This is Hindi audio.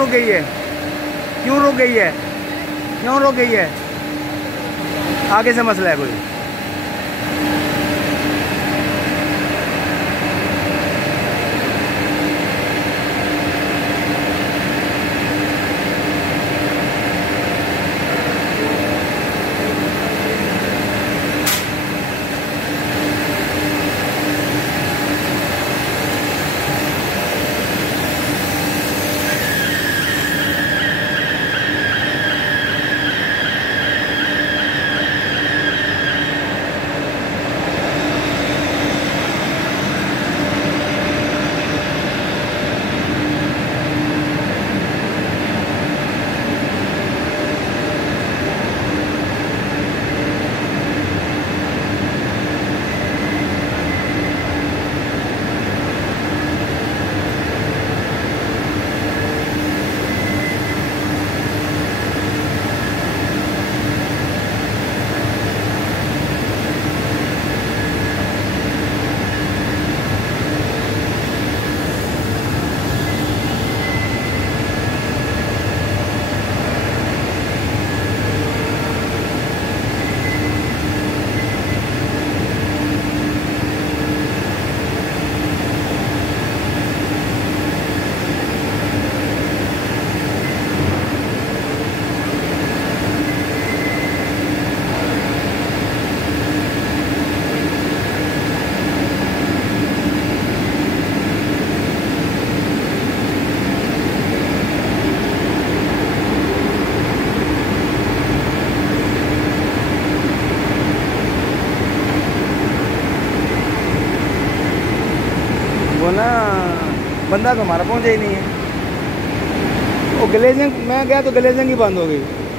रुक गई है? क्यों रुक गई है? क्यों रुक गई है? आगे से मसला है कोई? वो ना बंदा तो हमारा पहुंचा ही नहीं है। वो ग्लेजिंग, मैं गया तो ग्लेजिंग ही बंद हो गई।